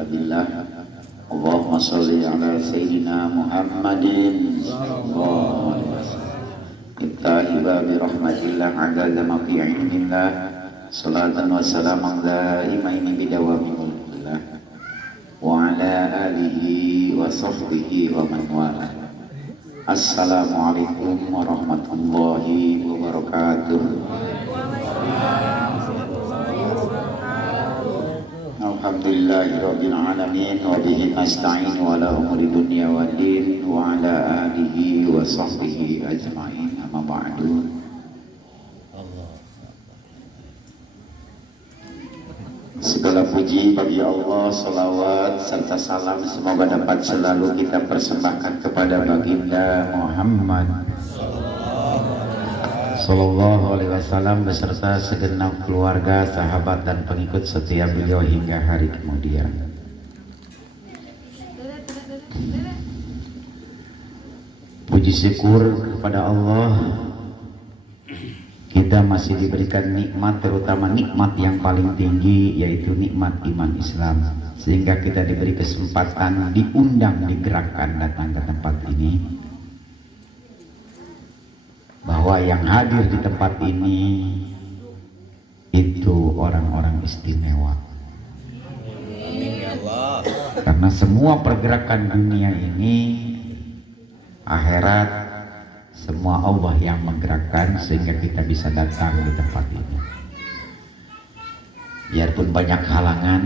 illa billah. Allahumma sholli ala sayyidina Muhammadin sallallahu alaihi wasallam. Ittahiba bi rahmatillah adada ma fi ilmillah. Salatan wa salaman daimaini bidawami mulkillah. Wa ala alihi wa sahbihi wa man wala. Assalamualaikum warahmatullahi wabarakatuh. Alhamdulillahirabbil alamin wa bihi nasta'in wa ala umuri dunya waddin wa ala alihi wa sahbihi ajma'in. Amma ba'du. Segala puji bagi Allah, salawat serta salam semoga dapat selalu kita persembahkan kepada baginda Muhammad sallallahu alaihi wasallam beserta segenap keluarga, sahabat dan pengikut setia beliau hingga hari kemudian. Puji syukur kepada Allah, kita masih diberikan nikmat, terutama nikmat yang paling tinggi, yaitu nikmat iman Islam, sehingga kita diberi kesempatan, diundang, digerakkan datang ke tempat ini. Bahwa yang hadir di tempat ini itu orang-orang istimewa. Amin ya Allah. Karena semua pergerakan dunia ini, akhirat, semua Allah yang menggerakkan sehingga kita bisa datang di tempat ini. Biarpun banyak halangan,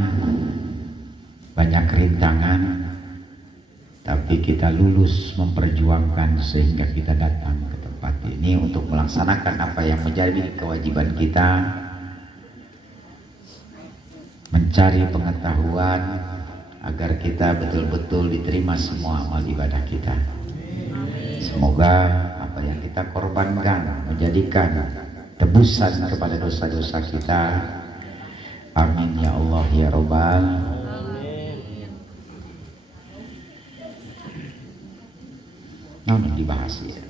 banyak rintangan, tapi kita lulus memperjuangkan sehingga kita datang ke tempat ini untuk melaksanakan apa yang menjadi kewajiban kita, mencari pengetahuan agar kita betul-betul diterima semua amal ibadah kita. Semoga apa yang kita korbankan menjadikan tebusan kepada dosa-dosa kita. Amin ya Allah ya Rabbal. Namun dibahas ya.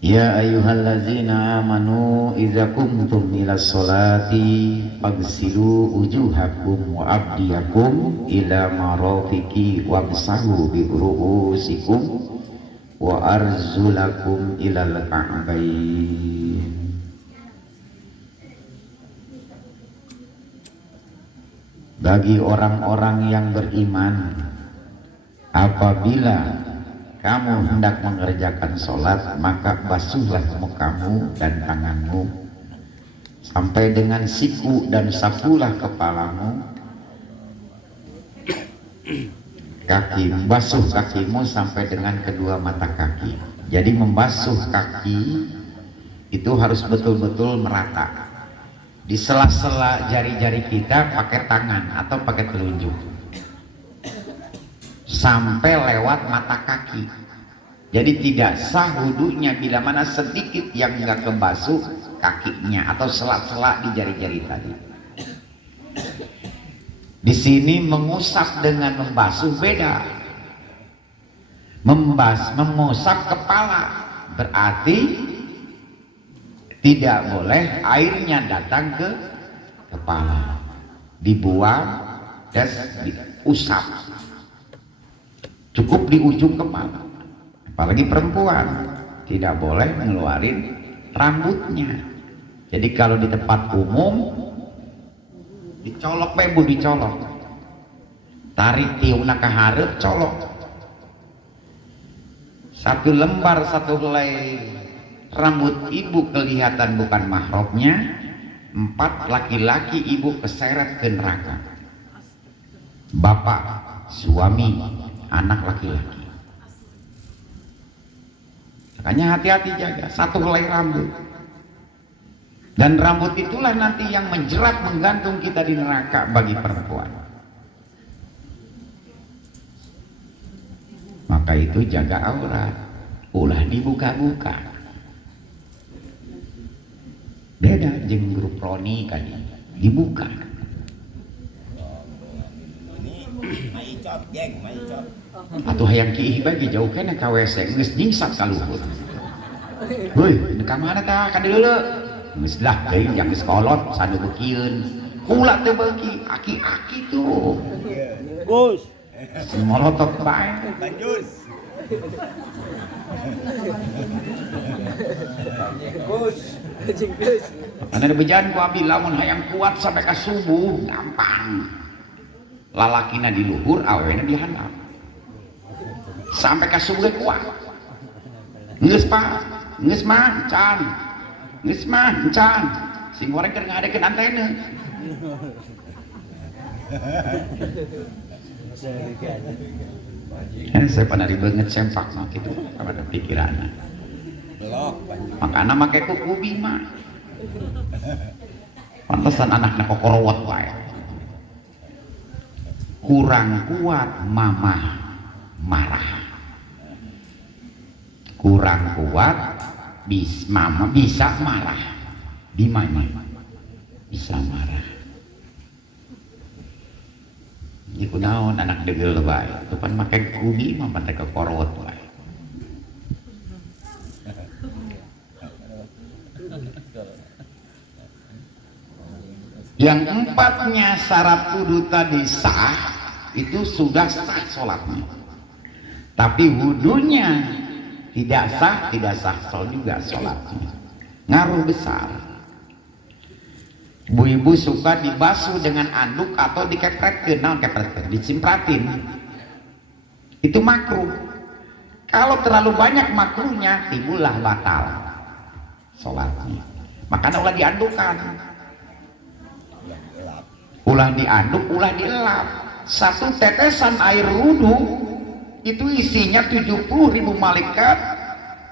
Ya ayyuhallazina amanu idza qumtum ilas sholati faghsilu wujuhakum wa abdiyakum ila marafiqi wamsahu bi ru'usikum wa arzulakum ilal ka'bayn. Bagi orang-orang yang beriman, apabila kamu hendak mengerjakan sholat, maka basuhlah mukamu dan tanganmu sampai dengan siku dan sapulah kepalamu. Kaki, basuh kakimu sampai dengan kedua mata kaki. Jadi membasuh kaki itu harus betul-betul merata. Di sela-sela jari-jari kita pakai tangan atau pakai telunjuk sampai lewat mata kaki. Jadi tidak sah wudunya bila mana sedikit yang enggak kebasuh kakinya atau sela-sela di jari-jari tadi. Di sini mengusap dengan membasuh beda. Mengusap kepala berarti tidak boleh airnya datang ke kepala, dibuang dan diusap. Cukup di ujung kepala. Apalagi perempuan tidak boleh ngeluarin rambutnya. Jadi kalau di tempat umum dicolok bebu, dicolok, tarik tiuna ke hareup, colok. Satu lembar, satu helai rambut ibu kelihatan bukan mahramnya, 4 laki-laki ibu keseret ke neraka. Bapak, suami, anak laki-laki. Makanya hati-hati jaga satu helai rambut. Dan rambut itulah nanti yang menjerat menggantung kita di neraka bagi perempuan. Maka itu jaga aurat, ulah dibuka-buka. tutup roni kali dibuka. Atuh hayang kiih bagi jauh kena ka WC geus nyingsak ka luhur. Heuy, nu ka mana tah ka deuleu? Geus lah teuing yang geus kolot sanu beukieun. Kula teu beuki, aki-aki tuh. Gus. Semorotot bae. Lanjut. Gus. Gus. Anu bejan ku abi lamun hayang kuat sampai ka subuh gampang. Lalakina di luhur, awena di handap. Sampai ka subuh kuat. Geus Pak, geus mah can. Geus mah can. Sing goreng keur ngadekeun antena. Saya pernah banget sempak mah gitu pada pikiranna. Makana make kuku bima. Pantesan anakna kokorowot wae. Kurang kuat mamah marah. Kurang kuat mama bisa marah. Bimanya bisa marah. Iku naon anak degel bae, tupan make kubi mah pantai kokorowot wae. Yang empatnya syarat wudu tadi sah, itu sudah sah sholatnya. Tapi wudunya tidak sah sholat juga sholatnya. Ngaruh besar. Ibu-ibu suka dibasuh dengan anduk atau dikepretkeun, naon kepretkeun, disimpratin. Itu makruh. Kalau terlalu banyak makruhnya, timbullah batal sholatnya. Makanya ulah diandukan. Ulah dianduk, ulah dielap. Satu tetesan air wudu itu isinya 70.000 malaikat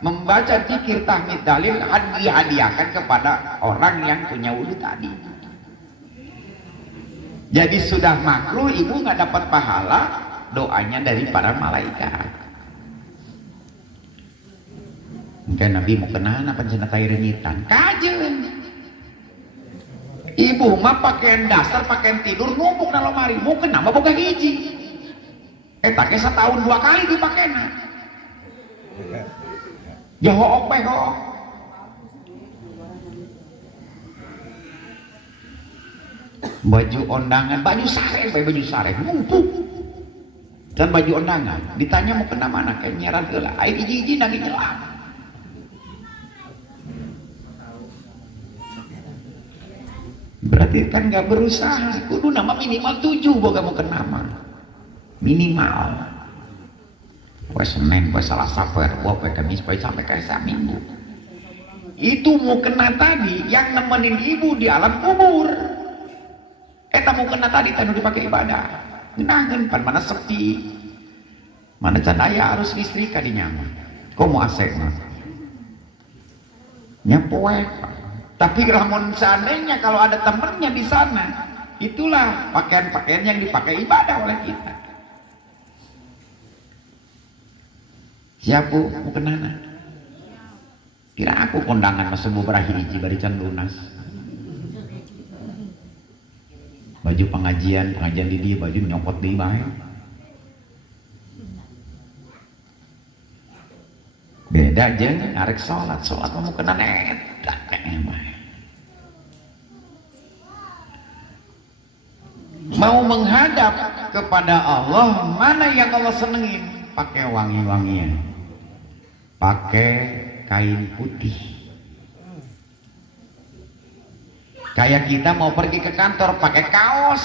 membaca dzikir tahmid dalil dihadiahkan kepada orang yang punya wudu tadi. Jadi sudah makruh, ibu nggak dapat pahala doanya dari para malaikat. Mungkin Nabi mau kenana pencenat air rengitan kajen. Ibu mah pakaian dasar, pakaian tidur numpuk dalam lemari, mau kenapa boga hiji? Tak setahun 2 kali dipakainya. Ya hook bae hook. Baju undangan, baju sare bae baju sare numpuk. Dan baju undangan, ditanya mau kena mana kayak nyeran heula, air hiji-hiji nangis nyelam. Berarti kan nggak berusaha, kudu nama minimal 7 boga mau kena mah. Minimal. Poe Senin, poe Selasa, poe Rebo, poe Kamis, poe sampai ke Minggu. Itu mau kena tadi yang nemenin ibu di alam kubur. Eta mau kena tadi tanu dipakai ibadah. Ngeunahkeun pan mana sepi. Mana can aya harus listrik kadinya mah. Komo asek mah. Nya poe. Tapi lamun seandainya kalau ada temannya di sana, itulah pakaian-pakaian yang dipakai ibadah oleh kita. Siapa mau kenana? Kira aku kondangan masa beberapa hiji bari can lunas. Baju pengajian di dia, baju nyopot di bae. Beda aja ngarek sholat mau kenana edak emang. Mau menghadap kepada Allah, mana yang Allah senengin? Pakai wangi-wangian, pakai kain putih. Kayak kita mau pergi ke kantor pakai kaos,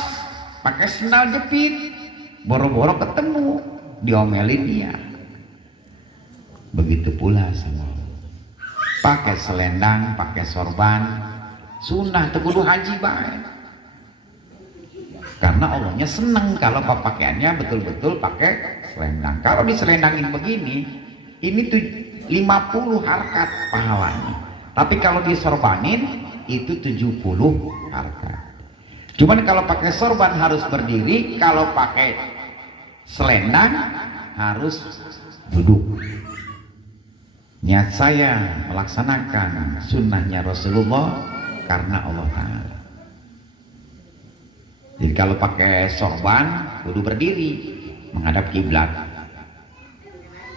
pakai sendal jepit, boro-boro ketemu diomelin dia. Begitu pula sama pakai selendang, pakai sorban, sunnah tegudu haji baik. Karena Allahnya seneng kalau pakaiannya betul-betul pakai selendang. Kalau diselendangin begini, ini tuh 50 harkat pahalanya. Tapi kalau disorbanin itu 70 harkat. Cuman kalau pakai sorban harus berdiri, kalau pakai selendang harus duduk. Niat saya melaksanakan sunnahnya Rasulullah karena Allah Ta'ala. Jadi kalau pakai sorban kudu berdiri menghadap kiblat.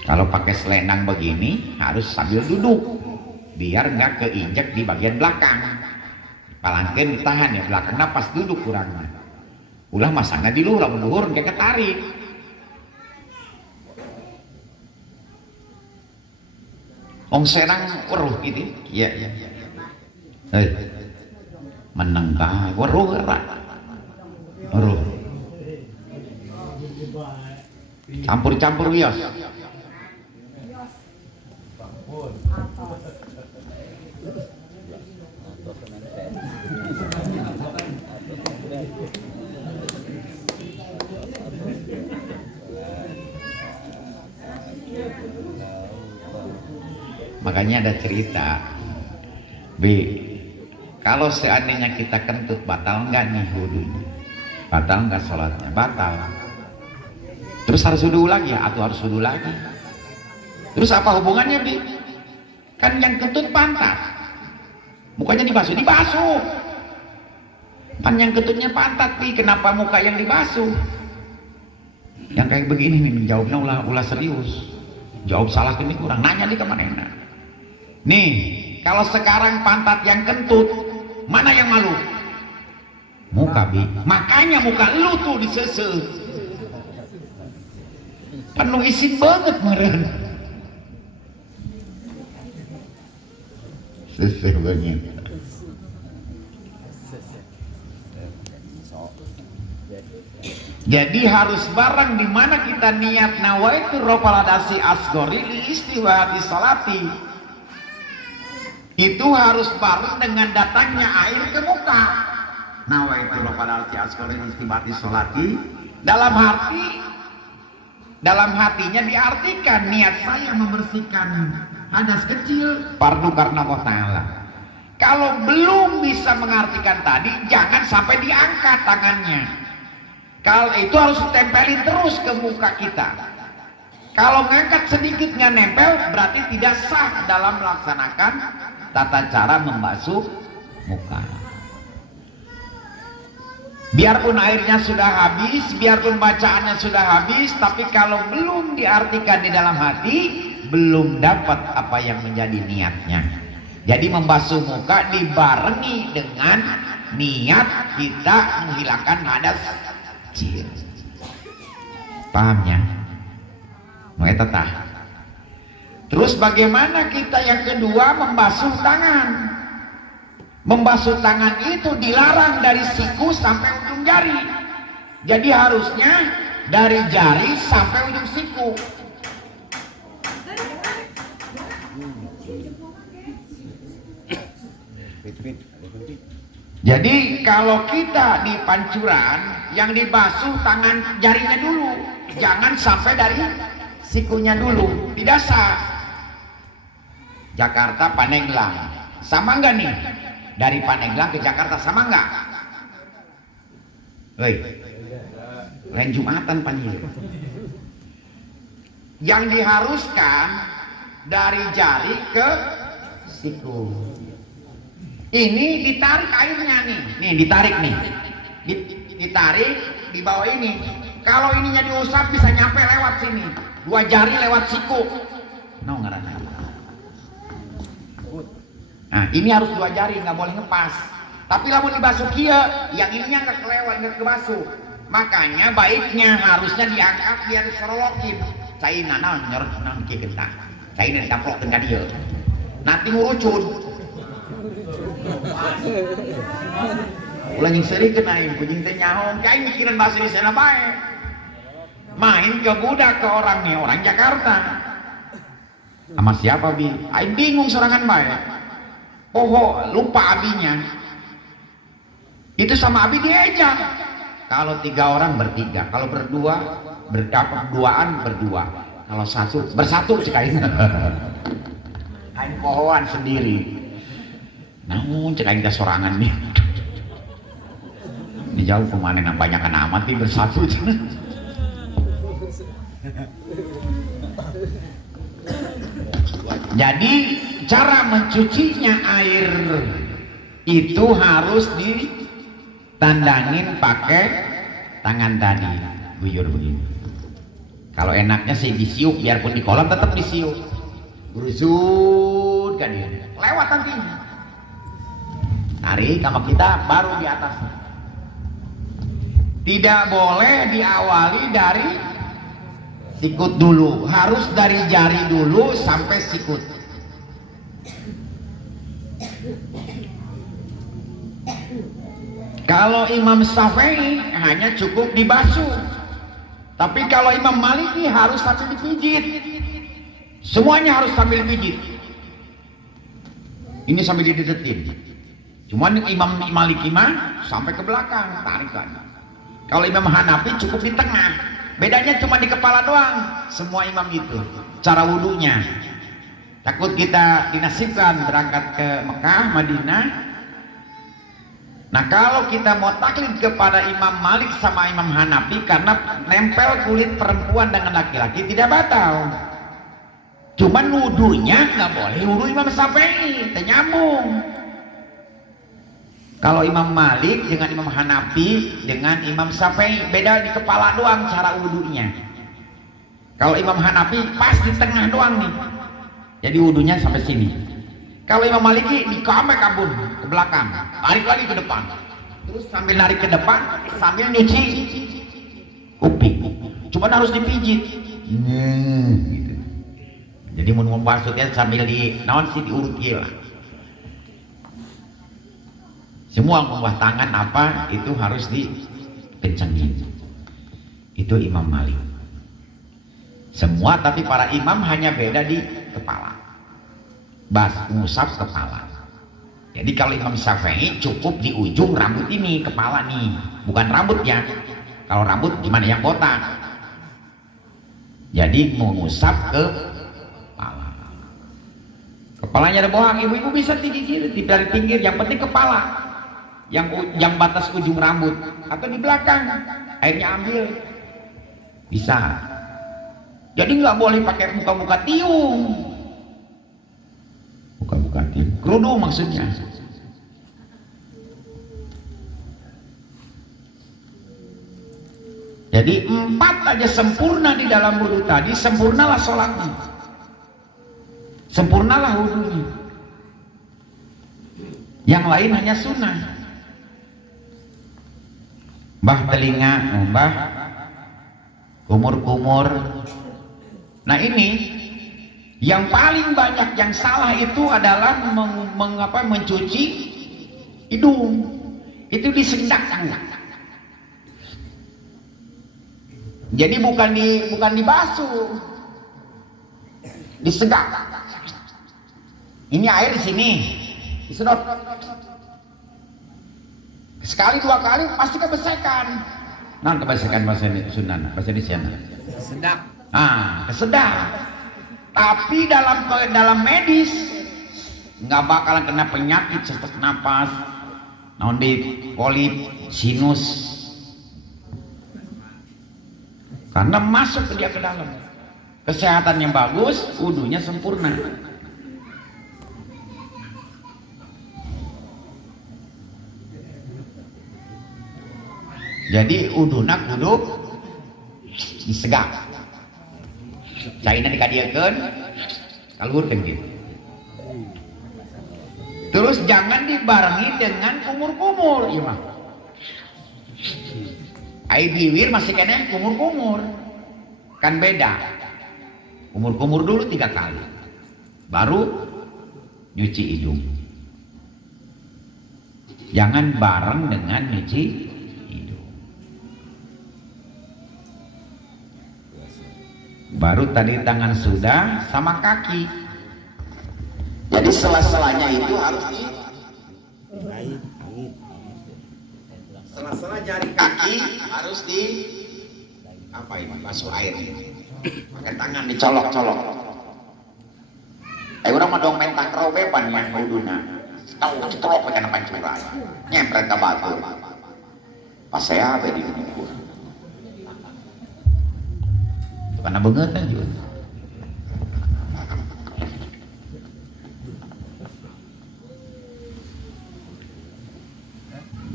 Kalau pakai selendang begini harus sambil duduk biar nggak keinjek di bagian belakang. Palangkeun ditahan ya belakangnya pas duduk kurangnya. Ulah masangnya di luhur, luhur kayak ketarik. Ong serang weruh gitu. Iya. Meneng ka weruh gerak. Weruh. Campur-campur wios. Makanya ada cerita, kalau seandainya kita kentut batal nggak nih wudunya, batal nggak sholatnya, batal. Terus harus wudu lagi ya, atau harus wudu lagi. Terus apa hubungannya Bi? Kan yang kentut pantat, mukanya dibasuh. Pan yang kentutnya pantat Bi, kenapa muka yang dibasuh? Yang kayak begini nih menjawabnya ulah serius. Jawab salah ini kurang, nanya di kemana enak. Nih, kalau sekarang pantat yang kentut, mana yang malu? Muka Bi, makanya muka lu tuh disese. Penuh isin banget meren. Sese banget. Jadi harus bareng di mana kita niat nawaitu ropaladasi asgori li istiwahati salati. Itu harus bareng dengan datangnya air ke muka. Nawaitu ropaladasi asgori li istiwahati salati. Dalam hatinya diartikan niat saya membersihkan hadas kecil fardu karena Allah Ta'ala. Kalau belum bisa mengartikan tadi, jangan sampai diangkat tangannya. Kalau itu harus ditempelin terus ke muka kita. Kalau ngangkat sedikit nggak nempel, berarti tidak sah dalam melaksanakan tata cara membasuh muka. Biarpun airnya sudah habis, biarpun bacaannya sudah habis, tapi kalau belum diartikan di dalam hati, belum dapat apa yang menjadi niatnya. Jadi membasuh muka dibarengi dengan niat kita menghilangkan hadas kecil. Pahamnya? Mau tetah. Terus bagaimana kita yang kedua membasuh tangan? Membasuh tangan itu dilarang dari siku sampai ujung jari. Jadi harusnya dari jari sampai ujung siku. Jadi kalau kita di pancuran yang dibasuh tangan jarinya dulu, jangan sampai dari sikunya dulu, tidak sah. Jakarta Paneglang, sama enggak nih? Dari Paneglang ke Jakarta sama enggak? Woi, lain Jumatan panggil. Yang diharuskan dari jari ke siku. Ini ditarik airnya nih ditarik nih, ditarik di bawah ini. Kalau ininya diusap bisa nyampe lewat sini, 2 jari lewat siku. No ngaranna. Nah ini harus 2 jari, nggak boleh ngepas. Tapi lamun dibasuh kieu, yang ininya nggak kelewat, nggak kebasuh. Makanya baiknya harusnya diangkat biar diserolokin. Caina naon nyorot naon kieu genta. Caina ditamplokeun ka dieu. Nanti ngurucun. Ulah nying serikeun aing kucing teh nyaho, kain mikiran bahasa di sana bae. Main ke budak ke orang nih, orang Jakarta. Sama siapa Bi? Aing bingung sorangan bae. Poho lupa abinya. Itu sama abi diejak. Kalau 3 orang bertiga, kalau berdua berduaan berdua. Kalau bersatu cek aing. Aing pohoan sendiri. Namun cek aing sorangan nih. Ini jauh kemana banyakan amat nih bersatu. Jadi cara mencucinya air itu harus ditandangin pakai tangan tadi, guyur begini. Kalau enaknya sih disiuk, biarpun di kolam tetap disiuk. Berusut kan dia, lewat nanti. Tarik sama kita baru di atas. Tidak boleh diawali dari sikut dulu, harus dari jari dulu sampai sikut. Kalau Imam Syafi'i hanya cukup dibasuh, tapi kalau Imam Maliki harus sambil dipijit. Semuanya harus sambil pijit. Ini sambil dideketin. Cuman Imam Maliki mah sampai ke belakang, tarik lagi. Kalau Imam Hanafi cukup di tengah. Bedanya cuma di kepala doang. Semua imam gitu. Cara wudunya. Takut kita dinasibkan berangkat ke Mekah, Madinah. Nah kalau kita mau taklid kepada Imam Malik sama Imam Hanafi karena nempel kulit perempuan dengan laki-laki tidak batal. Cuman wudunya nggak boleh wudu Imam Syafi'i, nyambung. Kalau Imam Malik dengan Imam Hanafi dengan Imam Syafi'i beda di kepala doang cara wudunya. Kalau Imam Hanafi pas di tengah doang nih, jadi wudunya sampai sini. Kalau Imam Maliki di kabur ke belakang, tarik lagi ke depan, terus sambil narik ke depan sambil nyuci kuping. Cuman harus dipijit. Gitu. Jadi mau membasuhnya sambil naon sih diurut lah. Semua membuah tangan apa itu harus dikencengin. Itu Imam Malik. Semua tapi para imam hanya beda di kepala. Ngusap kepala. Jadi kalau Imam Syafi'i cukup di ujung rambut ini, kepala nih, bukan rambut ya. Kalau rambut gimana yang botak? Jadi mengusap ke kepala. Kepalanya ada bohong, ibu-ibu bisa digigit dari pinggir, yang penting kepala. Yang batas ujung rambut atau di belakang airnya ambil bisa. Jadi nggak boleh pakai muka-muka tiung, muka-muka tiung kerudung maksudnya. Jadi 4 aja sempurna di dalam wudu tadi, sempurnalah sholatnya, sempurnalah wudunya. Yang lain hanya sunnah. Mbah telinga, mbah kumur-kumur. Nah ini yang paling banyak yang salah itu adalah mencuci hidung. Itu disendak. Jadi bukan dibasuh, disegak. Ini air di sini, disedot. Sekali 2 kali pasti kebesekan. Nah, kebesekan bahasa Sunan, bahasa Indonesia. Sedak. Ah, kesedak. Tapi dalam medis nggak bakalan kena penyakit sesak napas, naon di polip, sinus. Karena masuk ke dia ke dalam. Kesehatan yang bagus, wudunya sempurna. Jadi uduna kudu disegak. Caina dikadieukeun, kaluhurkeun gitu. Terus jangan dibarengi dengan kumur-kumur, ieu mah. Ai bibir masih kena kumur-kumur. Kan beda. Kumur-kumur dulu 3 kali. Baru nyuci hidung. Jangan bareng dengan nyuci. Baru tadi tangan sudah sama kaki. Jadi sela-selanya itu harus sela-sela jari kaki harus basuh air. Pakai tangan dicolok-colok. Urang mah dong main takraw beban yang wuduna. Tahu cetrok pakai pancuran. Nyempret ka batu. Pas saya be di dikur. Karena banget kan juga.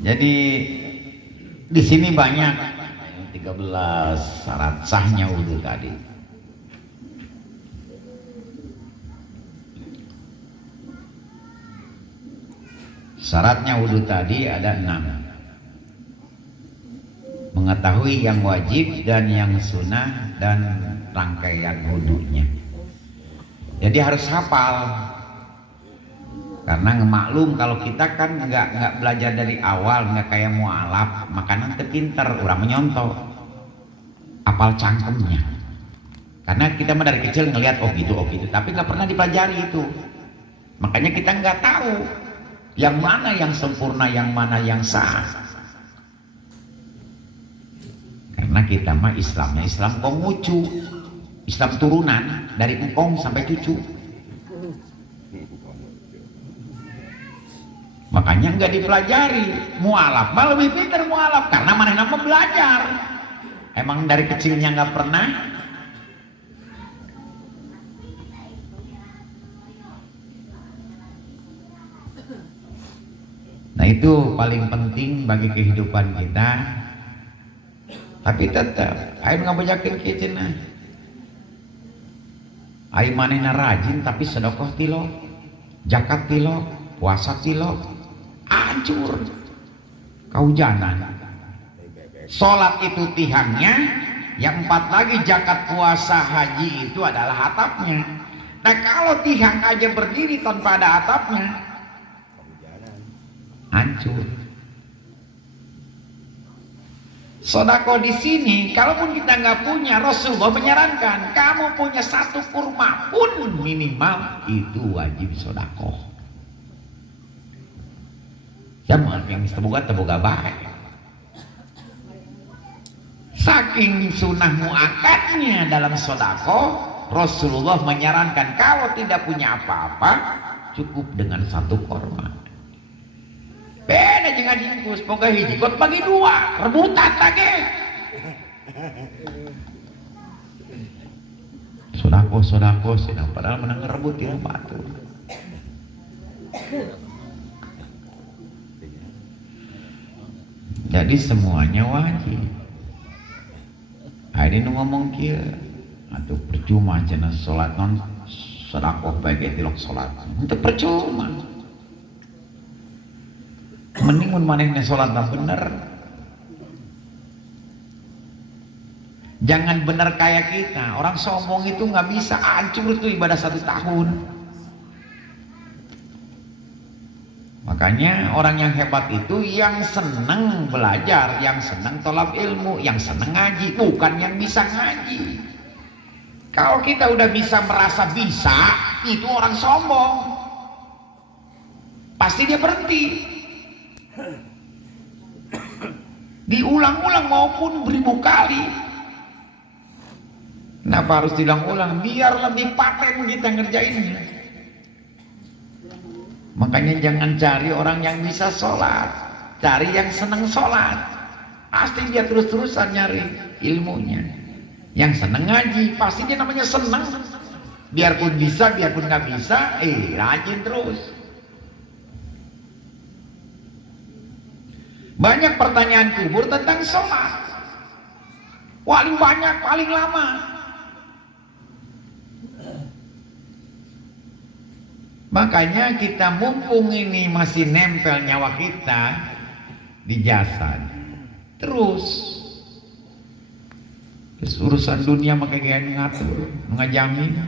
Jadi di sini banyak 13 syarat sahnya wudhu tadi. Syaratnya wudhu tadi ada 6. Mengetahui yang wajib dan yang sunnah dan rangkaian wudhunya. Jadi harus hafal. Karena ngemaklum kalau kita kan nggak belajar dari awal, nggak kayak mualaf, makanan terpinter, orang menyontoh, apal cangkemnya. Karena kita mah dari kecil ngelihat oh gitu, tapi nggak pernah dipelajari itu. Makanya kita nggak tahu yang mana yang sempurna, yang mana yang sah. Karena kita mah Islamnya Islam Konghucu, Islam turunan dari engkong sampai cucu. Makanya nggak dipelajari. Mualaf mah lebih pintar mualaf karena mana nama belajar. Emang dari kecilnya nggak pernah. Nah itu paling penting bagi kehidupan kita. Tapi tetap, ayo ngabajakeun kieu cenah. Ayo manehna rajin tapi sedekah tilo, zakat tilo, puasa tilo. Hancur kaujanan. Sholat itu tihangnya, yang 4 lagi zakat puasa haji itu adalah atapnya. Nah kalau tihang aja berdiri tanpa ada atapnya, hancur. Sodako di sini, kalaupun kita nggak punya, Rasulullah menyarankan kamu punya 1 kurma pun minimal itu wajib sodako. Jangan yang teboga baik. Saking sunnah muakadnya dalam sodako, Rasulullah menyarankan kalau tidak punya apa-apa, cukup dengan 1 korma. Beda jangan jingkus, poga hiji kot bagi 2, rebutan lagi. Sodako sedang padahal menang rebut di batu. Jadi semuanya wajib. Ini ngomong kia, atau percuma cenah sholat non sedekah baik tilok sholat, itu percuma. Mending mun manehna sholat bener. Jangan bener kayak kita. Orang sombong itu nggak bisa, hancur tuh ibadah 1 tahun. Makanya orang yang hebat itu yang senang belajar, yang senang tolab ilmu, yang senang ngaji, bukan yang bisa ngaji. Kalau kita udah bisa merasa bisa, itu orang sombong. Pasti dia berhenti. Diulang-ulang maupun beribu kali. Kenapa harus diulang-ulang? Biar lebih paten kita ngerjainnya. Makanya jangan cari orang yang bisa sholat, cari yang senang sholat. Pasti dia terus-terusan nyari ilmunya. Yang senang ngaji, pasti dia namanya senang. Biarpun bisa, biarpun nggak bisa, rajin terus. Banyak pertanyaan kubur tentang sholat. Paling banyak, paling lama. Makanya kita mumpung ini masih nempel nyawa kita di jasad, terus urusan dunia makanya ngatur, ngajamin.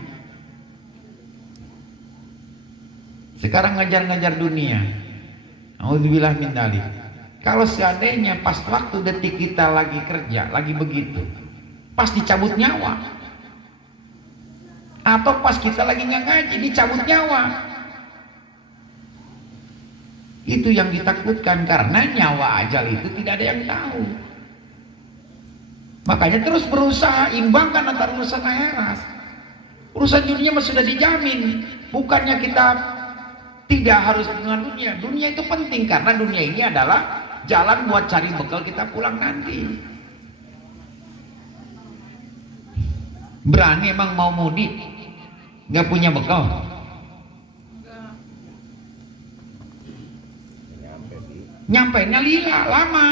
Sekarang ngajar-ngajar dunia. Auzubillah min dzalik. Kalau seandainya pas waktu detik kita lagi kerja, lagi begitu, pas dicabut nyawa, atau pas kita lagi nggak ngaji dicabut nyawa. Itu yang ditakutkan, karena nyawa ajal itu tidak ada yang tahu. Makanya terus berusaha imbangkan antara urusan akhirat. Urusan dunia mah sudah dijamin. Bukannya kita tidak harus dengan dunia. Dunia itu penting karena dunia ini adalah jalan buat cari bekal kita pulang nanti. Berani emang mau mudik nggak punya bekal? Nyampainya lila lama.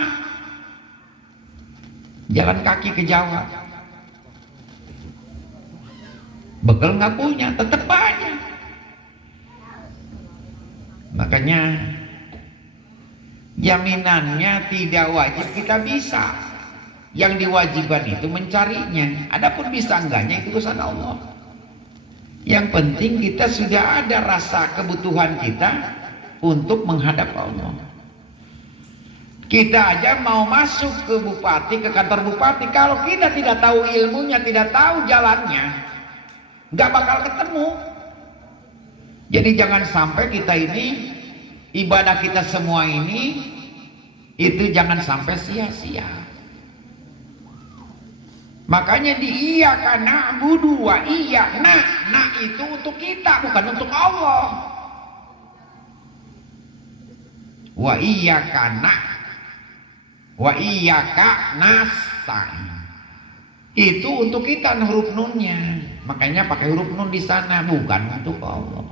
Jalan kaki ke Jawa. Bekal nggak punya, tetap banyak. Makanya jaminannya tidak wajib kita bisa. Yang diwajibkan itu mencarinya. Adapun bisa enggaknya itu urusan Allah. Yang penting kita sudah ada rasa kebutuhan kita untuk menghadap Allah. Kita aja mau masuk ke bupati, ke kantor bupati, kalau kita tidak tahu ilmunya, tidak tahu jalannya, nggak bakal ketemu. Jadi jangan sampai kita ini, ibadah kita semua ini, itu jangan sampai sia-sia. Makanya di iyyaka na'budu wa iyyana, nah itu untuk kita, bukan untuk Allah. Wa iyyaka wa iyyaka nasta'in. Itu untuk kita huruf nunnya. Makanya pakai huruf nun di sana, bukan untuk Allah.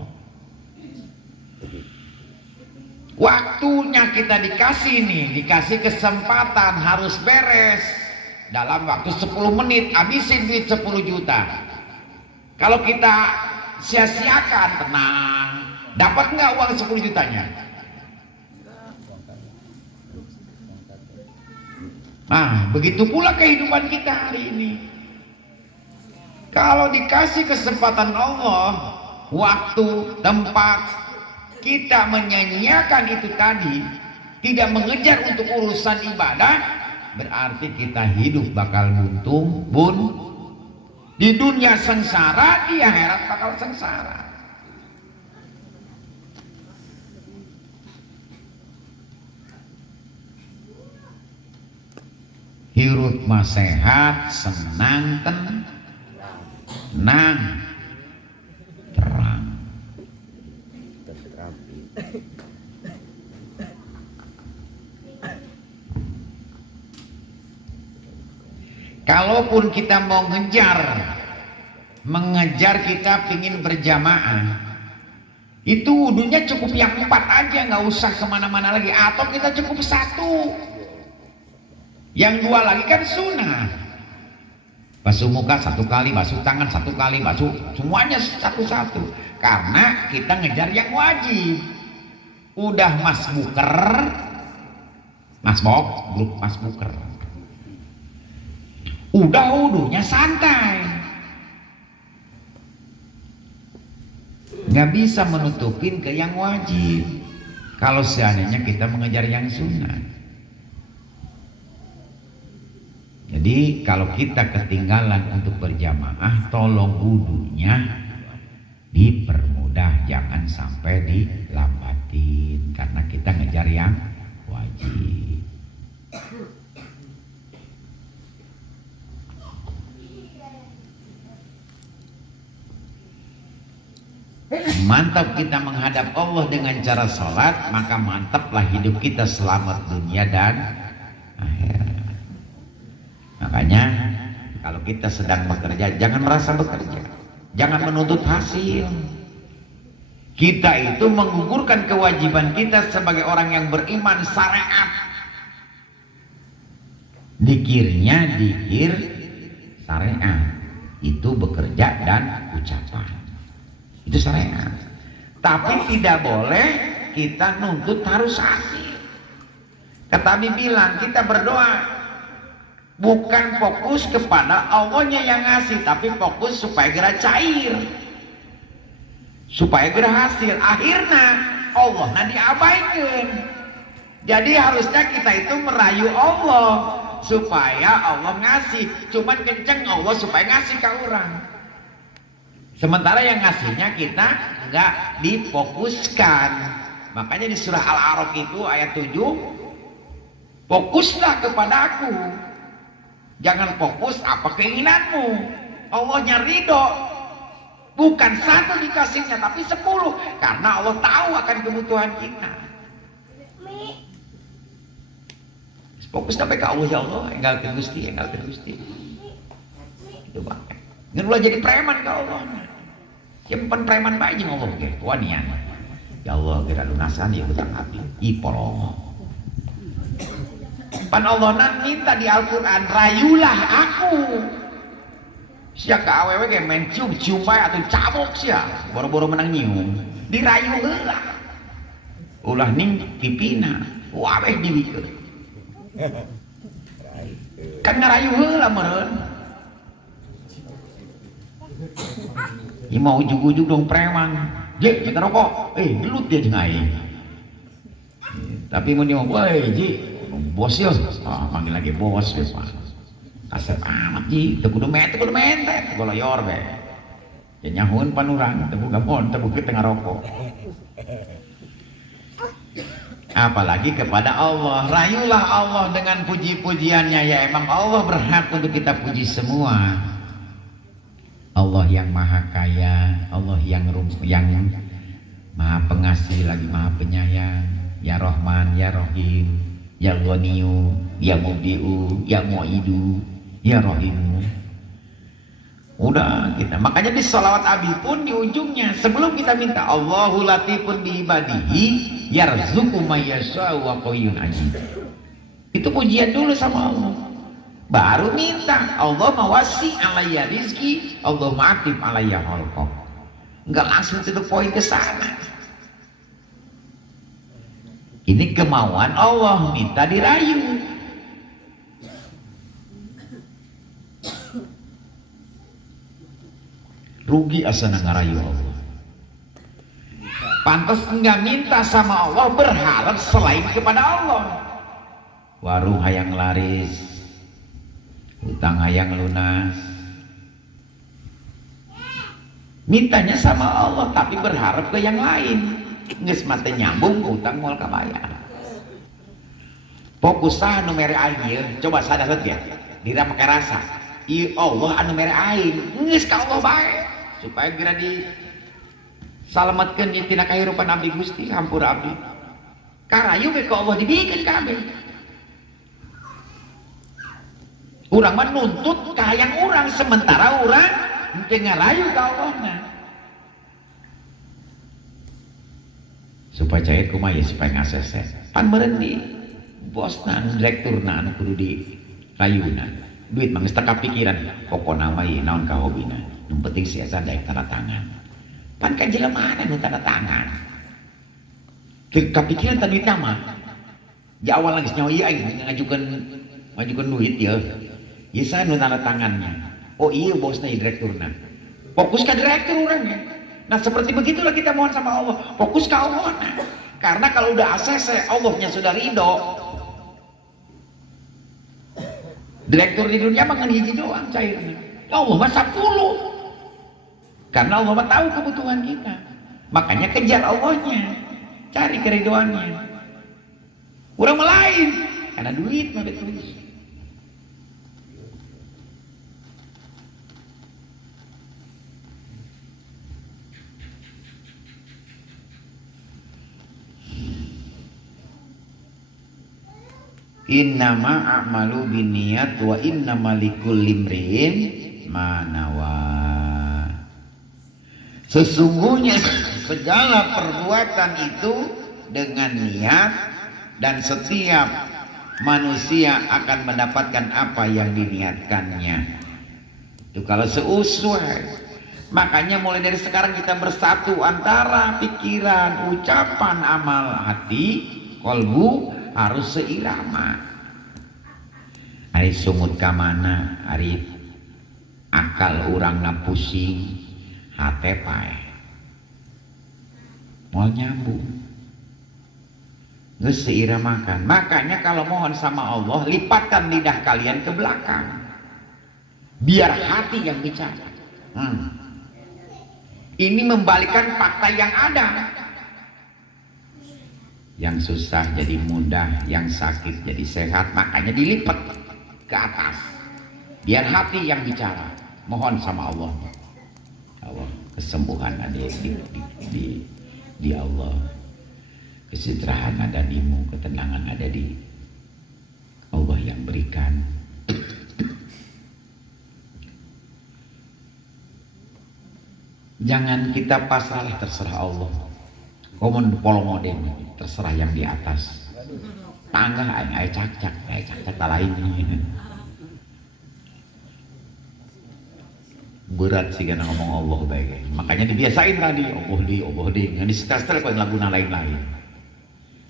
Waktunya kita dikasih nih, dikasih kesempatan harus beres. Dalam waktu 10 menit habisin duit 10 juta. Kalau kita sia-siakan, tenang, dapat nggak uang 10 jutanya? Nah, begitu pula kehidupan kita hari ini. Kalau dikasih kesempatan Allah, waktu, tempat, kita menyanyiakan itu tadi, tidak mengejar untuk urusan ibadah, berarti kita hidup bakal buntung, di dunia sengsara, di akhirat bakal sengsara. Hirup mah sehat, senang, tenang, terang. Kalaupun kita mau mengejar kita pingin berjamaah, itu wudunya cukup yang 4 aja, nggak usah kemana-mana lagi. Atau kita cukup 1, yang 2 lagi kan sunnah. Basuh muka 1 kali, basuh tangan 1 kali, basuh semuanya satu-satu. Karena kita ngejar yang wajib. Udah masbuker, masbok, grup masbuker. Udah wudunya santai, nggak bisa menutupin ke yang wajib. Kalau seandainya kita mengejar yang sunnah. Jadi kalau kita ketinggalan untuk berjamaah, tolong wudunya dipermudah, jangan sampai dilambatin karena kita ngejar yang wajib. Mantap kita menghadap Allah dengan cara sholat, maka mantaplah hidup kita selamat dunia dan akhirat. Makanya kalau kita sedang bekerja, jangan merasa bekerja, jangan menuntut hasil. Kita itu menggugurkan kewajiban kita sebagai orang yang beriman syariat. Dikirnya dikir syariat, itu bekerja dan ucapan. Itu syariat. Tapi tidak boleh kita nuntut harus hasil. Kata Nabi bilang, kita berdoa bukan fokus kepada Allahnya yang ngasih, tapi fokus supaya gerak cair, supaya gerak hasil. Akhirnya Allah diabaikan. Jadi harusnya kita itu merayu Allah supaya Allah ngasih. Cuman kenceng Allah supaya ngasih ke orang. Sementara yang ngasihnya kita nggak difokuskan. Makanya di surah Al-A'raf itu ayat 7, fokuslah kepada aku, jangan fokus apa keinginanmu. Allahnya ridho, bukan 1 dikasihnya tapi 10, karena Allah tahu akan kebutuhan kita. Fokus sampai ke Allah, ya Allah, enggal ke Gusti, enggal ke Gusti. Itu Bang. Ngenulah jadi preman ke Allah. Simpen preman baik jeung Allah ge, wanian. Ya Allah kira lunasan ya hutang abdi ipolong. Pan Allah nan minta di Al-Quran, rayulah aku. Sia ke awewe ge main cium-cium bae atuh cabok sia, boro-boro menang nyium. Dirayu heula. Ulah ning pipina, wabeh diwikeun. Kan ngarayu heula meureun. Ieu mau ujug-ujug dong preman. Ji, kita rokok. Gelut dia jeung aing. Tapi mun dia, "Woi, Ji, bos ya." Panggil lagi bos we, Pak. Asep amat Ji, teu kudu mete, goloyor we. Ya nyahun panurang, teu boga mon, teu bukit tengah rokok. Apalagi kepada Allah. Rayulah Allah dengan puji-pujiannya. Ya emang Allah berhak untuk kita puji semua. Allah yang maha kaya, Allah yang maha pengasih lagi maha penyayang. Ya Rahman, Ya Rahim, Ya Ghaniyu, Ya Mubdi'u, Ya Mu'idu, Ya Rahimu. Udah kita. Makanya di sholawat Abi pun di ujungnya sebelum kita minta Allahu latifun bi ibadihi yarzuqu may yasha'u wa qayyun ajib. Itu pujian dulu sama Allah. Baru minta Allah mawasi alayya rizki, Allah ma'atif alayya khalqah. Enggak langsung to the point ke sana. Ini kemauan Allah, minta dirayu. Rugi asana ngarayu Allah. Pantas enggak minta sama Allah, berharap selain kepada Allah. Warung hayang laris, hutang hayang lunas. Mintanya sama Allah tapi berharap ke yang lain. Geus mate nyambung hutang moal kabayar. Fokus anu mere aing ieu, coba sadar ge. Dira make rasa. Ieu Allah anu mere aing, geus ka Allah bae. Supaya kira di salametkeun tina kahirupan abdi Gusti, hampura abdi. Karayu ge ka Allah dibikeun kabeh. Urang mah nuntut ka hayang urang sementara urang teu ngarayu ka Allahna. Supaya cair kumaha ya supaya ngasese. Pan meureun di bosna anu direkturna anu kudu di rayuna. Duit mah geus teu kapikiran, pokona mah ieu naon ka hobina. Nu penting si eta daek tanda tangan. Pan ka jelema anu tanda tangan. Teu kapikiran tanda duitna mah. Di awal geus nyawa ieu aing ngajukeun duit ieu. Ieu saha nu tanda tangannya. Oh iya bosna direkturna. Fokus ka direktur urangnya. Nah seperti begitulah kita mohon sama Allah. Fokus ke Allah. Karena kalau udah ACC, Allahnya sudah ridho. Direktur di dunia mah ngan hiji doang cairnya. Allah mah 10. Karena Allah mah tahu kebutuhan kita. Makanya kejar Allahnya. Cari keridoannya. Urang mah lain. Karena duit mah betul. Innama a'malu binniyat wa innama likulli imri'in ma nawa. Sesungguhnya segala perbuatan itu dengan niat dan setiap manusia akan mendapatkan apa yang diniatkannya. Itu kalau sesuai. Makanya mulai dari sekarang kita bersatu antara pikiran, ucapan, amal hati, kolbu harus seirama. Hari sumut kamana, hari akal urang na pusing, hate pae mau nyambung, geus seiramakan. Makanya kalau mohon sama Allah, lipatkan lidah kalian ke belakang, biar hati yang bicara. Ini membalikkan fakta yang ada. Yang susah jadi mudah, yang sakit jadi sehat. Makanya dilipat ke atas, biar hati yang bicara. Mohon sama Allah, Allah kesembuhan ada di Allah, kesejahteraan ada dimu, ketenangan ada di Allah yang berikan. Jangan kita pasrah, terserah Allah. Komun polongoden terserah yang di atas. Tangga aing cacak lain ini. Berat sih karena ngomong Allah baik. Makanya dibiasain tadi Allah di ngan disetel-setel kok lagu lain-lain.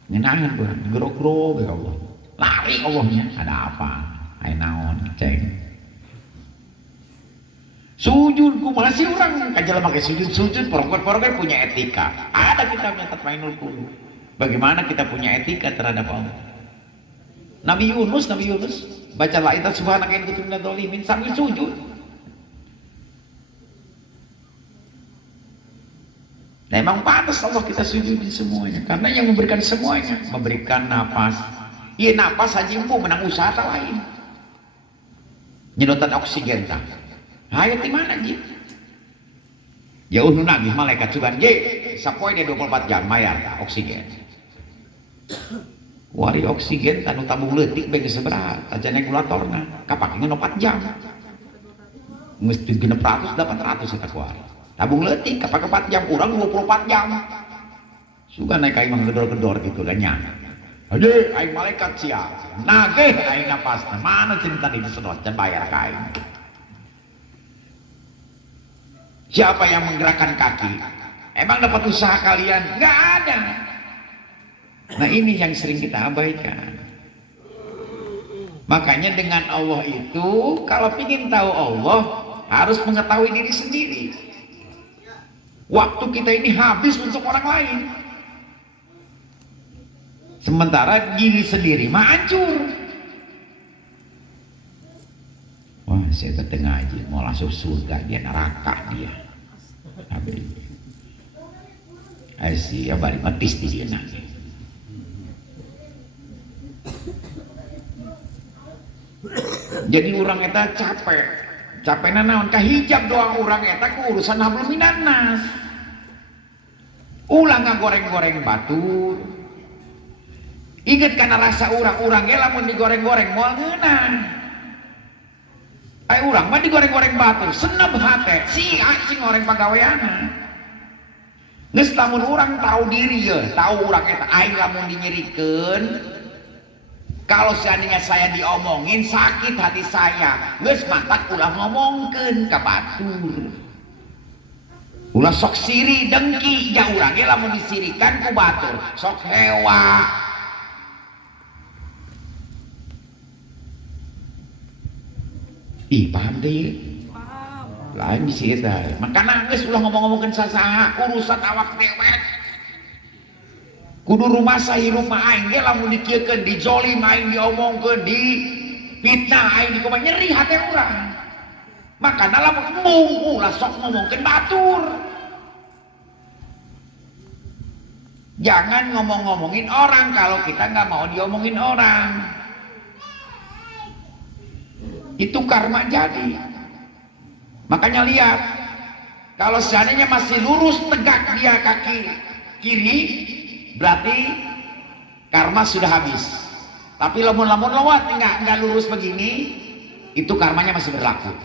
Ngenangan tuh gerok-gerok ya Allah. Lari Allahnya ada apa? Ai naon ceng. Sujud ku masih orang kajalah pakai sujud porokor punya etika. Ada kita nyatat mainul qulub. Bagaimana kita punya etika terhadap Allah. Nabi Yunus baca la ilaha subhanaka inni kuntu minadz dzalimin sambil sujud. Nah emang pantas Allah kita sujudin semuanya karena yang memberikan semuanya, memberikan napas. Iya napas aja empu menang usaha lain. Nyedotan oksigen tak. Hayat di mana ji? Jauh nu nagih malaikat sugan ye, sapoe dia 24 jam mayar tak oksigen. Wari oksigen tanu tabung leutik bege seberat, aja regulatorna, kapaknya 4 jam. Mesti 600 800 eta kuari. Tabung leutik kapake 4 jam, urang 24 jam. Sugan naik ka imah gedor-gedor gitu kan nya. Hade aing malaikat sia, nagih aing napasna, mana cerita di disedot can bayar ka aing. Siapa yang menggerakkan kaki? Emang dapat usaha kalian? Nggak ada. Nah ini yang sering kita abaikan. Makanya dengan Allah itu, kalau ingin tahu Allah, harus mengetahui diri sendiri. Waktu kita ini habis untuk orang lain. Sementara diri sendiri mah hancur. Wah, saya ketengah aja mau langsung surga dia neraka dia. Habis. Asyik ya bari matis di dia nanti. Jadi orang eta capek naon kahijab doang orang eta ku urusan hablum minan nas. Ulang ngagoreng-goreng batur. Ingat karena rasa urang ge lamun digoreng-goreng moal ngeunah. Ay urang mah digoreng-goreng batur, senep hate, si ngoreng pagaweana. Geus lamun urang tahu diri ya, tahu urang eta aing lamun dinyerikeun. Kalau seandainya saya diomongin sakit hati saya, geus mantak ulah ngomongkeun ka batur. Ulah sok siri dengki, ja urang ge lamun disirikan ku batur, sok hewa. Ih paham deh lain bisi eta maka nangis ulah ngomong-ngomongkan sasaha urusan awak dewek kudu rumah sahirup mah aing ge lamun dikieukeun dizolim aing diomongkeun di fitnah aing dikumaha nyeri hate urang makana lamun embung ulah sok ngomongkeun batur jangan ngomong-ngomongin orang kalau kita nggak mau diomongin orang. Itu karma jadi. Makanya lihat, kalau seandainya masih lurus tegak dia kaki kiri, berarti karma sudah habis. Tapi lamun-lamun lewat enggak lurus begini, itu karmanya masih berlaku.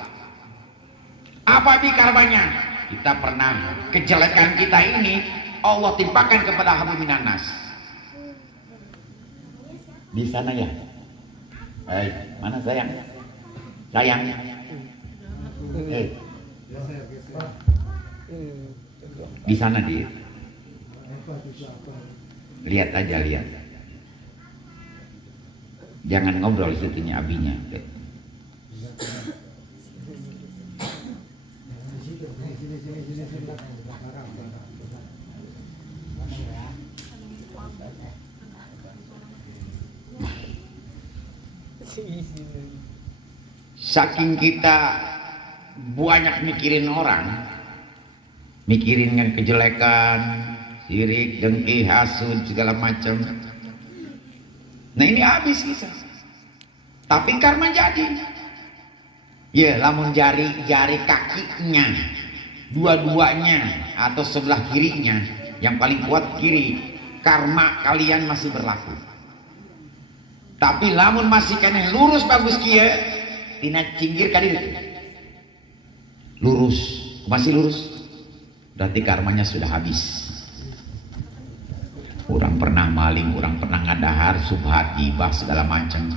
Apa bi karmanya? Kita pernah kejelekan kita ini Allah timpakan kepada habibinan nas. Di sana ya. Mana sayang? Sayang, di sana dia, lihat aja lihat, jangan ngobrol situnya abinya. Saking kita banyak mikirin orang, mikirin yang kejelekan, sirik, dengki, hasud, segala macam. Nah ini habis kita. Tapi karma jadi. Ya, lamun jari kakinya, dua-duanya atau sebelah kirinya, yang paling kuat kiri, karma kalian masih berlaku. Tapi lamun masih kena lurus bagus kia. Tina cinggir kali lurus masih lurus berarti karmanya sudah habis Orang pernah maling, orang pernah ngadahar, subhat, gibah, segala macam.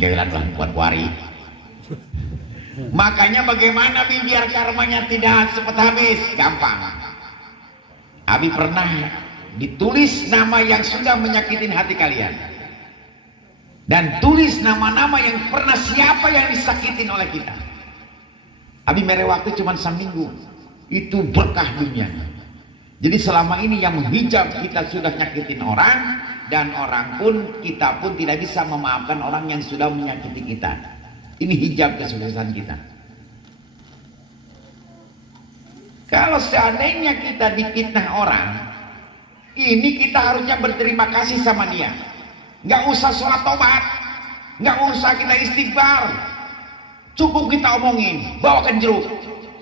Kehilangan buat wari. Makanya bagaimana biar karmanya tidak cepat habis? Gampang. Abi pernah ditulis nama yang sudah menyakitin hati kalian. Dan tulis nama-nama yang pernah siapa yang disakitin oleh kita. Abi mere waktu cuma seminggu. Itu berkah dunianya. Jadi selama ini yang menghijab kita sudah nyakitin orang, dan orang pun, kita pun tidak bisa memaafkan orang yang sudah menyakiti kita. Ini hijab kesuksesan kita. Kalau seandainya kita difitnah orang, ini kita harusnya berterima kasih sama dia. Nggak usah sholat tobat, nggak usah kita istighfar, cukup kita omongin, bawakan jeruk,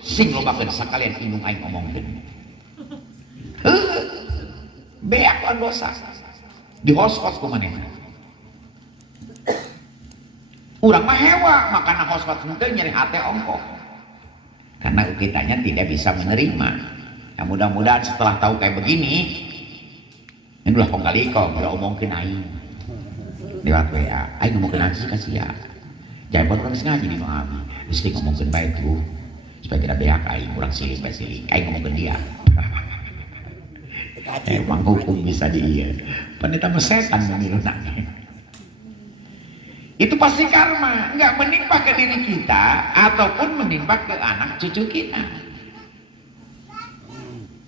sing lobakeun sakalian indung aing omongkeun. Beak lan dosa di hotspot kumanehna. Urang mah hewa makana hotspot henteu nyeri hate ongkok. Karena kitanya tidak bisa menerima. Nah, mudah-mudahan setelah tahu kayak begini, ini ulah kali kok udah omongkeun aing. Lewat WA, aing ngomongkeun aja kasih ya. Jangan buat orang sengaja di abi. Mesti ngomongkeun bae tuh. Supaya tidak beak aing urang siling bae siling. Aing ngomongkeun dia. Emang hukum bisa dia. Pendeta setan meniruna. Itu pasti karma, nggak menimpa ke diri kita ataupun menimpa ke anak cucu kita.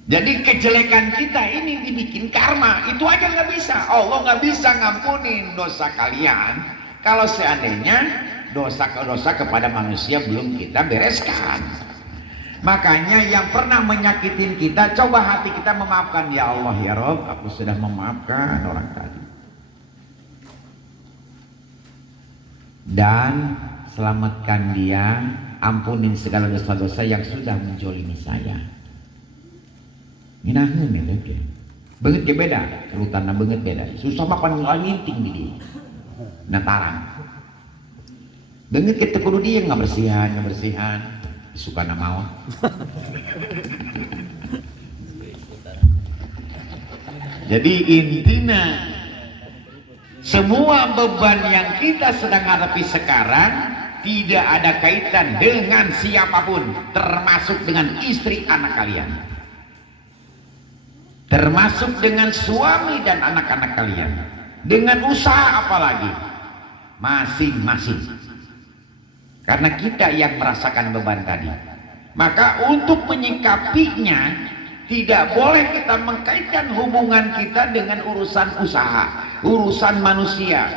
Jadi kejelekan kita ini dibikin karma, itu aja nggak bisa. Allah nggak bisa ngampunin dosa kalian kalau seandainya dosa kepada manusia belum kita bereskan. Makanya yang pernah menyakitin kita, coba hati kita memaafkan. Ya Allah, ya Rob, aku sudah memaafkan orang tadi. Dan selamatkan dia, ampunin segala dosa-dosa yang sudah menjolimi saya. Minaheun ya, deh. Beungeut ge beda, kerutanna beungeut beda. Susah makan nginting di dia. Nataran. Beungeut kitu kudu dia ngabersihan. Suka nama jadi intinya semua beban yang kita sedang hadapi sekarang tidak ada kaitan dengan siapapun, termasuk dengan istri anak kalian, termasuk dengan suami dan anak-anak kalian, dengan usaha apalagi, masing-masing. Karena kita yang merasakan beban tadi. Maka untuk menyikapinya, tidak boleh kita mengkaitkan hubungan kita dengan urusan usaha, urusan manusia.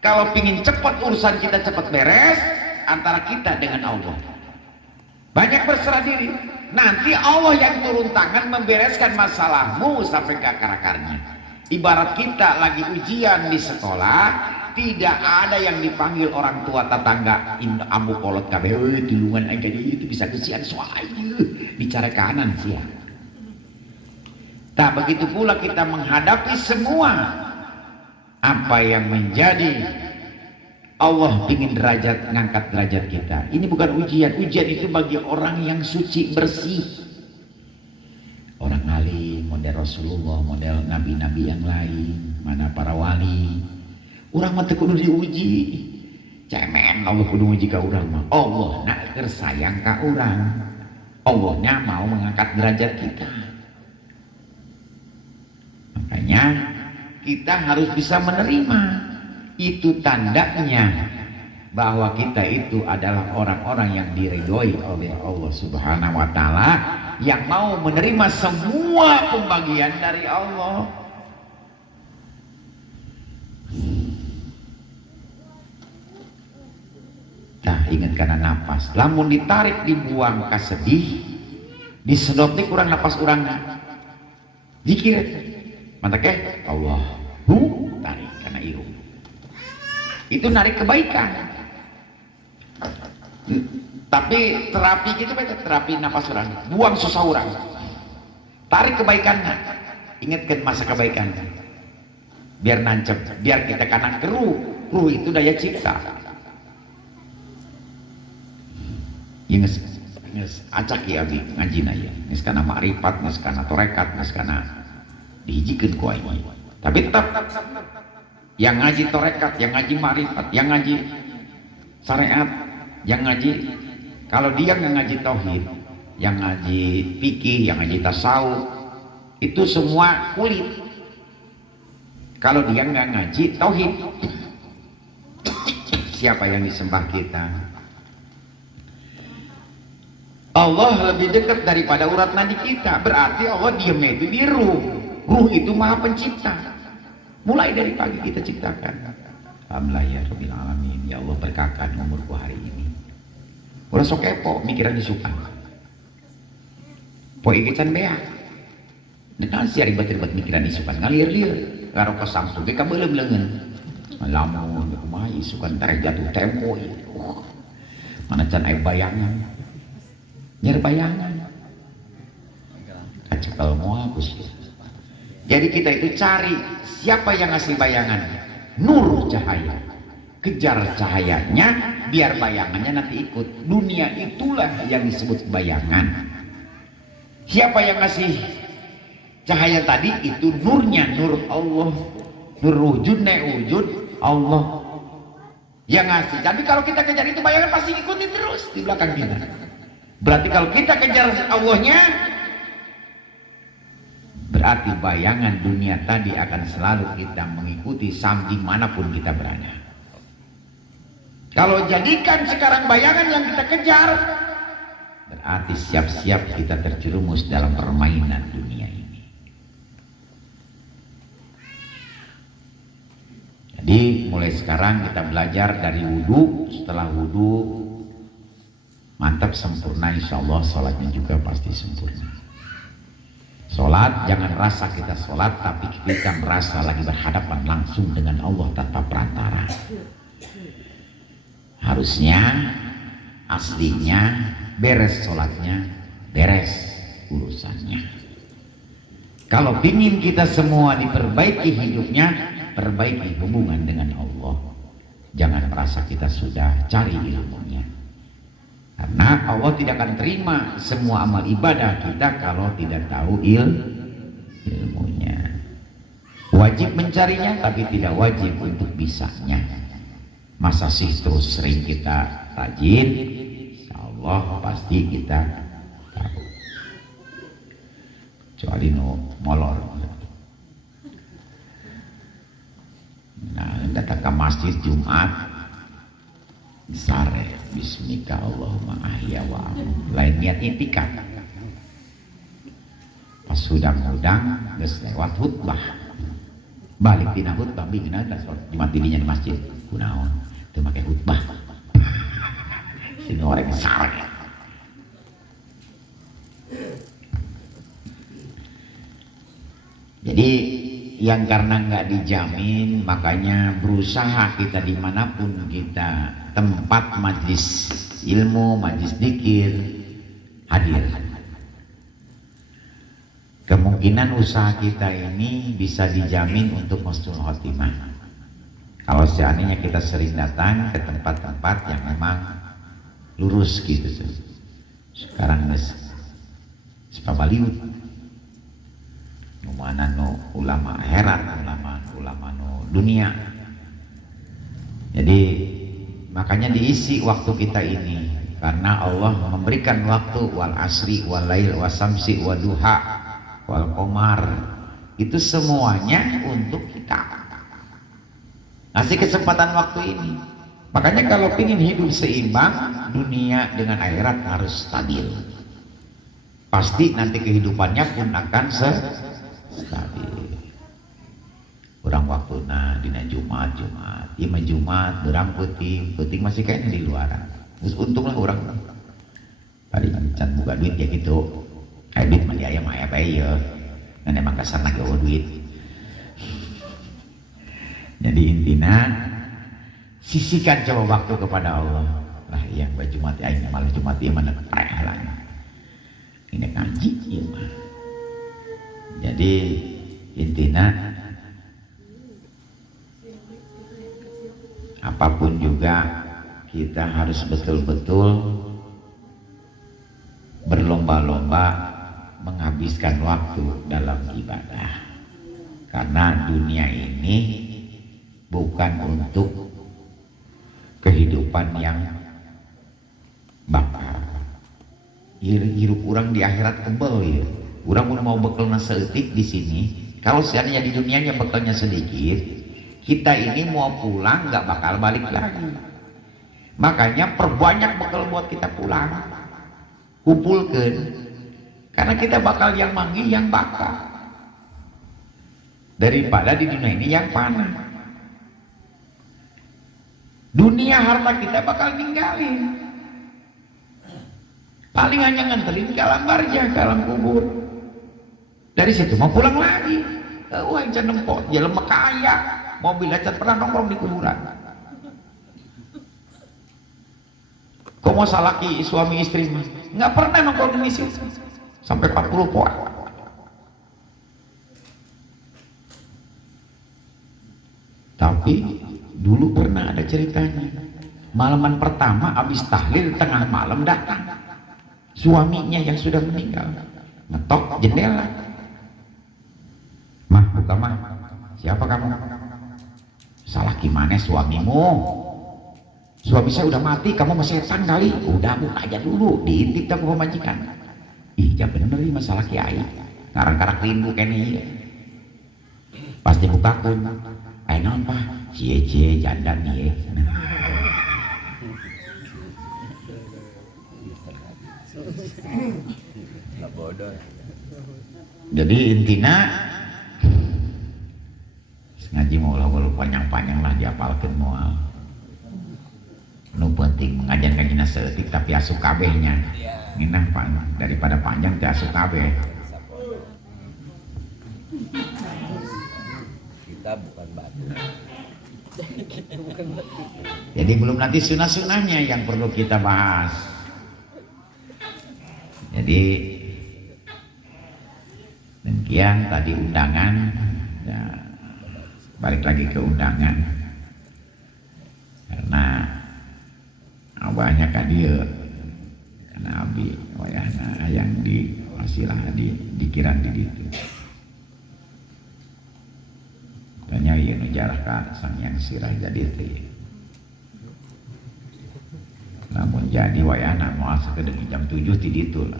Kalau ingin cepat urusan kita cepat beres, antara kita dengan Allah. Banyak berserah diri. Nanti Allah yang turun tangan membereskan masalahmu sampai ke akar-akarnya. Ibarat kita lagi ujian di sekolah, tidak ada yang dipanggil orang tua tetangga ambu kolot kabeh tulungan aing itu bisa kesian soalnya bicara kanan sia. Tak begitu pula kita menghadapi semua apa yang menjadi Allah ingin ngangkat derajat kita. Ini bukan ujian itu bagi orang yang suci bersih. Orang alim, model Rasulullah, model nabi-nabi yang lain, mana para wali. Urang mah teu kudu diuji. Cemen Allah kudu nguji ka urang mah. Allah nak sayang ka urang. Allahnya mau mengangkat derajat kita. Makanya kita harus bisa menerima. Itu tandanya bahwa kita itu adalah orang-orang yang diridhoi oleh Allah Subhanahu wa taala, yang mau menerima semua pembagian dari Allah. Nah, ingat karena napas, lamun ditarik dibuang kasedih, disedot nih kurang napas urangna. Zikir, mantek Allah, tarik karena irung. Itu narik kebaikan. Tapi terapi gitu, terapi napas urang, buang susah urang, tarik kebaikannya. Ingatkan masa kebaikan, biar nancep, biar kita karena keruh itu daya cipta. Nges acak ya abi ngajina ya, nges kana ma'rifat, nges kana torekat, nges kana dihijikeun ku aing. Tapi tetap yang ngaji torekat, yang ngaji marifat, yang ngaji syariat, yang ngaji, kalau dia nggak ngaji tauhid, yang ngaji fikih, yang ngaji tasawuf, itu semua kulit. Kalau dia nggak ngaji tauhid, siapa yang disembah kita? Allah lebih dekat daripada urat nadi kita. Berarti Allah diamnya itu di ruh. Ruh itu maha pencipta. Mulai dari pagi kita ciptakan. Alhamdulillah ya Rabbil Alamin. Ya Allah berkahkan umurku hari ini. Udah sok kepo mikiran disuka. Po ikican beak. Dengan si ribet-ribet mikiran isukan ngalir-lir. Karo kesang suge kabeuleum leungeun. Lamun kumaha isukan tarik jatuh tempo ieu. Mana can aya bayangan. Nyer bayangan. Kacekel moal Gusti. Jadi kita itu cari siapa yang ngasih bayangan. Nur cahaya. Kejar cahayanya biar bayangannya nanti ikut. Dunia itulah yang disebut bayangan. Siapa yang ngasih cahaya tadi itu nurnya, nur Allah. Nur wujudnya wujud Allah yang ngasih. Tapi kalau kita kejar itu bayangan pasti ikuti terus di belakang kita. Berarti kalau kita kejar Allahnya, berarti bayangan dunia tadi akan selalu kita mengikuti sampai manapun kita berada. Kalau jadikan sekarang bayangan yang kita kejar, berarti siap-siap kita terjerumus dalam permainan dunia ini. Jadi mulai sekarang kita belajar dari wudhu. Setelah wudhu mantap sempurna, insya Allah sholatnya juga pasti sempurna. Sholat jangan rasa kita sholat, tapi kita merasa lagi berhadapan langsung dengan Allah tanpa perantara. Harusnya aslinya beres sholatnya, beres urusannya. Kalau ingin kita semua diperbaiki hidupnya, perbaiki hubungan dengan Allah. Jangan merasa kita sudah cari ilmunya. Karena Allah tidak akan terima semua amal ibadah kita kalau tidak tahu ilmunya. Wajib mencarinya tapi tidak wajib untuk bisanya. Masa sih terus sering kita rajin, insya Allah pasti kita tahu. Kecuali molor. Nah, datang ke masjid Jumat sare bismika Allahumma ahya wa amu, lain niat intikaf. Pas hudang-hudang geus lewat khutbah, balik dina khutbah bingna da Jumat didinya di masjid kunaon teu make khutbah sing goreng sare. Jadi yang karena nggak dijamin, makanya berusaha kita dimanapun kita tempat majlis ilmu, majlis dzikir hadir. Kemungkinan usaha kita ini bisa dijamin untuk husnul khotimah kalau seandainya kita sering datang ke tempat-tempat yang memang lurus gitu. Sekarang sepabaliut mana no ulama heran, ulama no dunia. Jadi makanya diisi waktu kita ini, karena Allah memberikan waktu wal asri wal lail wasamsi waduha wal qamar, itu semuanya untuk kita ngasih kesempatan waktu ini. Makanya kalau ingin hidup seimbang, dunia dengan akhirat harus stabil. Pasti nanti kehidupannya pun akan stabil. Kurang waktu dina Jumat, ima Jumat, berang puting masih kayaknya di luaran. Untunglah orang paling can buka duit ya gitu. Kayak duit mah ayam ayam ya. Kan emang kasarna gawe duit. Jadi intinya sisihkan coba waktu kepada Allah. Lah yang baju Jumat aing malah Jumat ieu mana prehalan. Ini ngaji ieu mah. Jadi intinya apapun juga kita harus betul-betul berlomba-lomba menghabiskan waktu dalam ibadah. Karena dunia ini bukan untuk kehidupan yang bakal hirup orang di akhirat kebal ya. Orang pun mau bekalnya seetik di sini. Kalau seandainya di dunianya bekalnya sedikit, kita ini mau pulang nggak bakal balik lagi. Makanya perbanyak bekal buat kita pulang, kumpulkan. Karena kita bakal yang manggih yang bakal daripada di dunia ini yang panah. Dunia harta kita bakal ninggalin. Paling hanya nganterin ke alam barzah, ke alam kubur. Dari situ mau pulang lagi. Wah, yang nempot, jalan kaya, mobil aja pernah nongkrong di kuburan. Kau mau salaki suami istri nggak pernah nongkrong di situ sampai 40 poin. Tapi dulu pernah ada ceritanya. Malaman pertama habis tahlil tengah malam datang suaminya yang sudah meninggal, ngetok jendela. Mah, buka mah. Siapa kamu? Salah gimana suamimu? Suami saya udah mati, kamu masih setan kali. Udah buka aja dulu, diintip tak pemajikan. Ih, ya bener nih masalah kiai. Ngarang-karang rindu kene. Pas dibukakan, ayo nampak, cie janda nih. Jadi intinya ngaji mau walau panjang-panjang lah diapalkan moal. Nu penting mengajar kajina seetik tapi asup kabehnya. Minah pak daripada panjang teh asup kabeh. Kita bukan batu. Jadi belum nanti sunah-sunahnya yang perlu kita bahas. Jadi demikian tadi undangan ya, balik lagi ke undangan karena abahnya kan dia karena abi wayahna yang di wasilah dikiran di itu tanya ieu nu jarah ka sang yang sirah jadi teh namun jadi wayahna moal sakedeuk jam 7 ti ditu lah.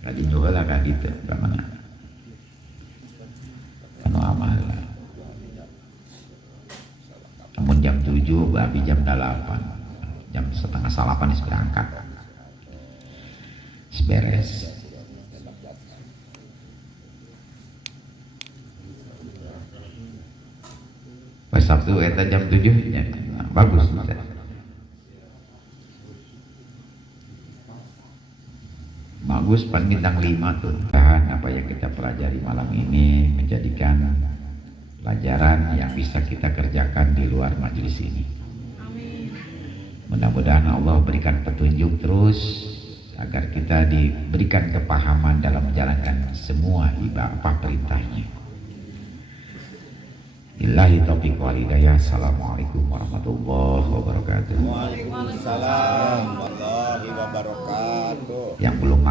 Tadi juga lah kan gitu, bagaimana? Anu amal lah. Namun jam 7, babi jam 8, jam setengah 8 berangkat. Beres. Pas Sabtu eta jam 7 ya, nah, bagus. Bagus pan bintang 5 tuh. Apa yang kita pelajari malam ini menjadikan pelajaran yang bisa kita kerjakan di luar majelis ini. Mudah-mudahan Allah berikan petunjuk terus agar kita diberikan kepahaman dalam menjalankan semua ibadah perintahnya. Billahi taufiq wal hidayah. Assalamualaikum warahmatullahi wabarakatuh. Waalaikumsalam warahmatullahi wabarakatuh. Yang belum